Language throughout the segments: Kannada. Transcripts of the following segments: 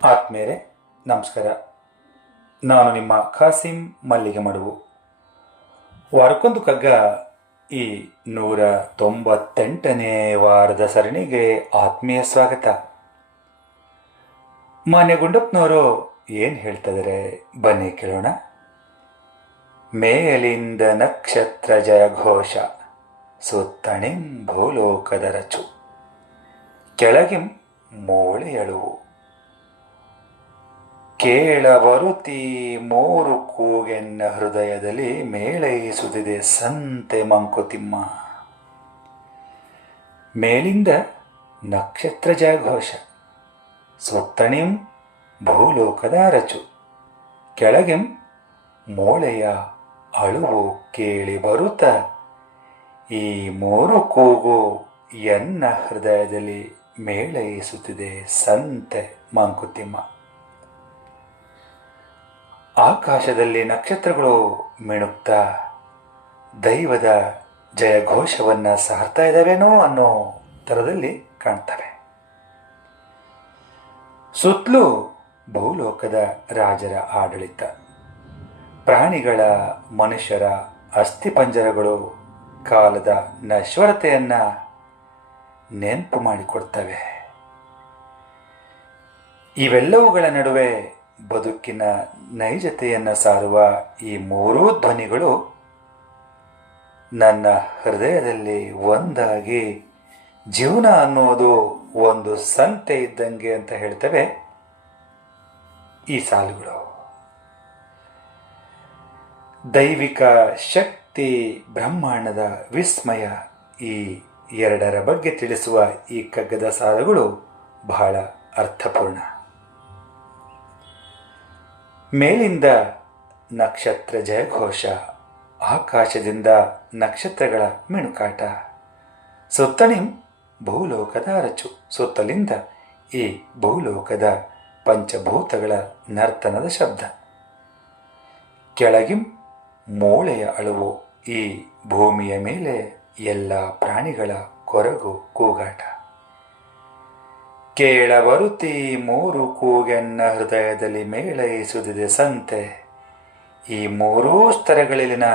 ಆತ್ಮೇರೆ ನಮಸ್ಕಾರ. ನಾನು ನಿಮ್ಮ ಖಾಸಿಂ ಮಲ್ಲಿಗೆ ಮಡುವು. ವಾರಕ್ಕೊಂದು ಕಗ್ಗ ಈ 198ನೇ ವಾರದ ಸರಣಿಗೆ ಆತ್ಮೀಯ ಸ್ವಾಗತ. ಮಾನ್ಯ ಗುಂಡಪ್ಪನವರು ಏನು ಹೇಳ್ತಿದ್ದಾರೆ ಬನ್ನಿ ಕೇಳೋಣ. ಮೇಲಿಂದ ನಕ್ಷತ್ರ ಜಯಘೋಷ, ಸುತ್ತಣಿಂ ಭೂಲೋಕದ ರಚು, ಕೆಳಗಿಂ ಮೋಳೆಯಳುವು, ಕೇಳಬರುತ್ತೀ ಮೂರು ಕೂಗೆನ್ನ ಹೃದಯದಲ್ಲಿ ಮೇಳೈಸುತ್ತಿದೆ ಸಂತೆ ಮಂಕುತಿಮ್ಮ. ಮೇಲಿಂದ ನಕ್ಷತ್ರ ಜಯಘೋಷ, ಸುತ್ತಣಿಂ ಭೂಲೋಕದ ಅರಚು, ಕೆಳಗಿಂ ಮೋಳೆಯ ಅಳುವು ಕೇಳಿ ಬರುತ್ತ ಈ ಮೂರು ಕೂಗು ಎನ್ನ ಹೃದಯದಲ್ಲಿ ಮೇಳೈಸುತ್ತಿದೆ ಸಂತೆ ಮಂಕುತಿಮ್ಮ. ಆಕಾಶದಲ್ಲಿ ನಕ್ಷತ್ರಗಳು ಮಿಣುಕ್ತಾ ದೈವದ ಜಯಘೋಷವನ್ನು ಸಾರ್ತಾ ಇದ್ದಾವೇನೋ ಅನ್ನೋ ಥರದಲ್ಲಿ ಕಾಣ್ತವೆ. ಸುತ್ತಲೂ ಭೂಲೋಕದ ರಾಜರ ಆಡಳಿತ, ಪ್ರಾಣಿಗಳ ಮನುಷ್ಯರ ಅಸ್ಥಿಪಂಜರಗಳು ಕಾಲದ ನಶ್ವರತೆಯನ್ನು ನೆನಪು ಮಾಡಿಕೊಡ್ತವೆ. ಇವೆಲ್ಲವುಗಳ ನಡುವೆ ಬದುಕಿನ ನೈಜತೆಯನ್ನು ಸಾರುವ ಈ ಮೂರೂ ಧ್ವನಿಗಳು ನನ್ನ ಹೃದಯದಲ್ಲಿ ಒಂದಾಗಿ ಜೀವನ ಅನ್ನೋದು ಒಂದು ಸಂತೆ ಇದ್ದಂಗೆ ಅಂತ ಹೇಳ್ತವೆ ಈ ಸಾಲುಗಳು. ದೈವಿಕ ಶಕ್ತಿ, ಬ್ರಹ್ಮಾಂಡದ ವಿಸ್ಮಯ, ಈ ಎರಡರ ಬಗ್ಗೆ ತಿಳಿಸುವ ಈ ಕಗ್ಗದ ಸಾಲುಗಳು ಬಹಳ ಅರ್ಥಪೂರ್ಣ. ಮೇಲಿಂದ ನಕ್ಷತ್ರ ಜಯಘೋಷ, ಆಕಾಶದಿಂದ ನಕ್ಷತ್ರಗಳ ಮಿಣುಕಾಟ, ಸುತ್ತಣಿಂ ಭೂಲೋಕದ ಅರಚು, ಸುತ್ತಲಿಂದ ಈ ಭೂಲೋಕದ ಪಂಚಭೂತಗಳ ನರ್ತನದ ಶಬ್ದ, ಕೆಳಗಿಂ ಮೋಳೆಯ ಅಳುವು, ಈ ಭೂಮಿಯ ಮೇಲೆ ಎಲ್ಲ ಪ್ರಾಣಿಗಳ ಕೊರಗು ಕೂಗಾಟ, ಕೇಳಬರುತ್ತೀ ಮೂರು ಕೂಗೆನ್ನ ಹೃದಯದಲ್ಲಿ ಮೇಳೈಸುತ್ತಿದೆ ಸಂತೆ. ಈ ಮೂರೂ ಸ್ತರಗಳಲ್ಲಿನ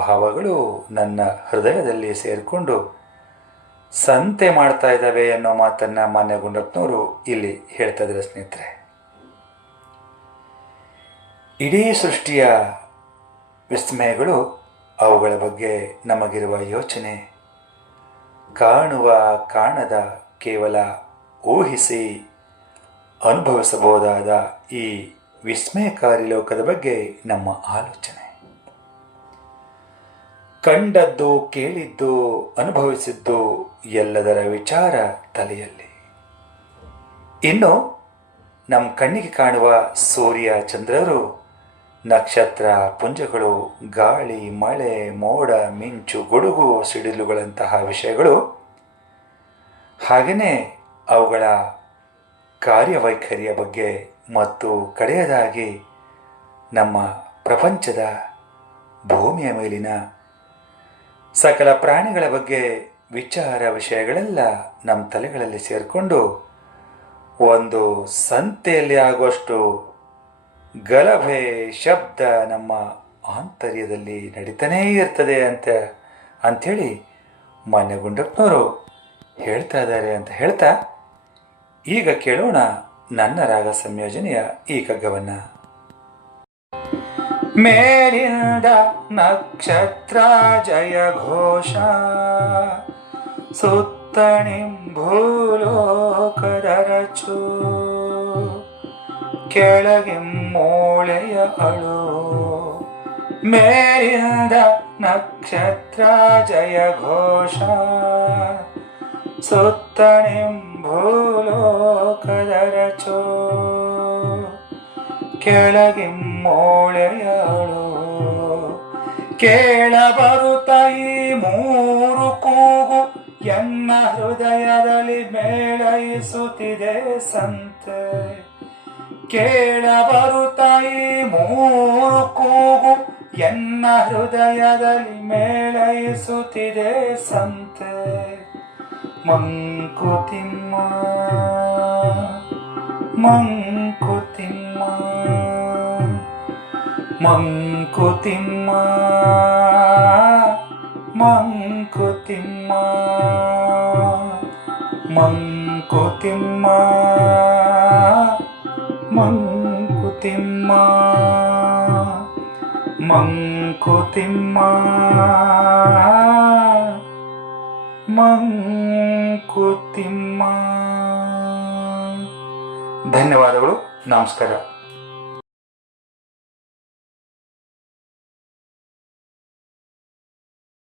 ಭಾವಗಳು ನನ್ನ ಹೃದಯದಲ್ಲಿ ಸೇರಿಕೊಂಡು ಸಂತೆ ಮಾಡ್ತಾ ಇದ್ದಾವೆ ಅನ್ನೋ ಮಾತನ್ನು ಮಾನ್ಯ ಗುಂಡಪ್ಪನವರು ಇಲ್ಲಿ ಹೇಳ್ತಾ ಇದ್ದಾರೆ ಸ್ನೇಹಿತರೆ. ಇಡೀ ಸೃಷ್ಟಿಯ ವಿಸ್ಮಯಗಳು, ಅವುಗಳ ಬಗ್ಗೆ ನಮಗಿರುವ ಯೋಚನೆ, ಕಾಣುವ ಕಾಣದ ಕೇವಲ ಊಹಿಸಿ ಅನುಭವಿಸಬಹುದಾದ ಈ ವಿಸ್ಮಯಕಾರಿ ಲೋಕದ ಬಗ್ಗೆ ನಮ್ಮ ಆಲೋಚನೆ, ಕಂಡದ್ದು ಕೇಳಿದ್ದು ಅನುಭವಿಸಿದ್ದು ಎಲ್ಲದರ ವಿಚಾರ ತಲೆಯಲ್ಲಿ. ಇನ್ನು ನಮ್ಮ ಕಣ್ಣಿಗೆ ಕಾಣುವ ಸೂರ್ಯ ಚಂದ್ರರು, ನಕ್ಷತ್ರ ಪುಂಜಗಳು, ಗಾಳಿ ಮಳೆ ಮೋಡ ಮಿಂಚು ಗುಡುಗು ಸಿಡಿಲುಗಳಂತಹ ವಿಷಯಗಳು, ಹಾಗೆಯೇ ಅವುಗಳ ಕಾರ್ಯವೈಖರಿಯ ಬಗ್ಗೆ ಮತ್ತು ಕಡೆಯದಾಗಿ ನಮ್ಮ ಪ್ರಪಂಚದ ಭೂಮಿಯ ಮೇಲಿನ ಸಕಲ ಪ್ರಾಣಿಗಳ ಬಗ್ಗೆ ವಿಚಾರ ವಿಷಯಗಳೆಲ್ಲ ನಮ್ಮ ತಲೆಗಳಲ್ಲಿ ಸೇರಿಕೊಂಡು ಒಂದು ಸಂತೆಯಲ್ಲಿ ಆಗುವಷ್ಟು ಗಲಭೆ ಶಬ್ದ ನಮ್ಮ ಆಂತರ್ಯದಲ್ಲಿ ನಡೀತಾನೇ ಇರ್ತದೆ ಅಂಥೇಳಿ ಮಾನ್ಯ ಗುಂಡಪ್ಪನವರು ಹೇಳ್ತಾ ಇದ್ದಾರೆ ಅಂತ ಹೇಳ್ತಾ, ಈಗ ಕೇಳೋಣ ನನ್ನ ರಾಗ ಸಂಯೋಜನೆಯ ಈ ಕಗ್ಗವನ್ನು. ಮೇಲಿಂದ ನಕ್ಷತ್ರ ಜಯಘೋಷ, ಸುತ್ತಣಿಂ ಭೂಲೋಕದ ರಚು, ಕೆಳಗಿಂ ಮೋಳೆಯ ಅಳು. ಮೇಲಿಂದ ನಕ್ಷತ್ರ ಜಯಘೋಷ, ಸುತ್ತಣಿಂ ಭೂಲೋಕದ ರಚು, ಕೆಳಗಿಂ ಮೋಳೆಯ ಅಳು. ಕೇಳಬರುತ್ತ ಈ ಮೂರು ಕೂಗು ಎನ್ನ ಹೃದಯದಲ್ಲಿ ಮೇಳೈಸುತ್ತಿದೆ ಸಂತೆ. ಕೇಳಬರುತ್ತ ಈ ಮೂರು ಕೂಗು ಎನ್ನ ಹೃದಯದಲ್ಲಿ ಮೇಳೈಸುತ್ತಿದೆ ಸಂತೆ. ಮಂಕುತಿಮ್ಮ ಮಂಕು ಮಂಕುತಿಮ್ಮ ಮಂಕುತಿಮ್ಮ ಮಂಕುತಿಮ್ಮ ಮಂಕುತಿಮ್ಮ ಮಂಕುತಿಮ್ಮ ಮಂಕುತಿಮ್ಮ. ಧನ್ಯವಾದಗಳು. ನಮಸ್ಕಾರ.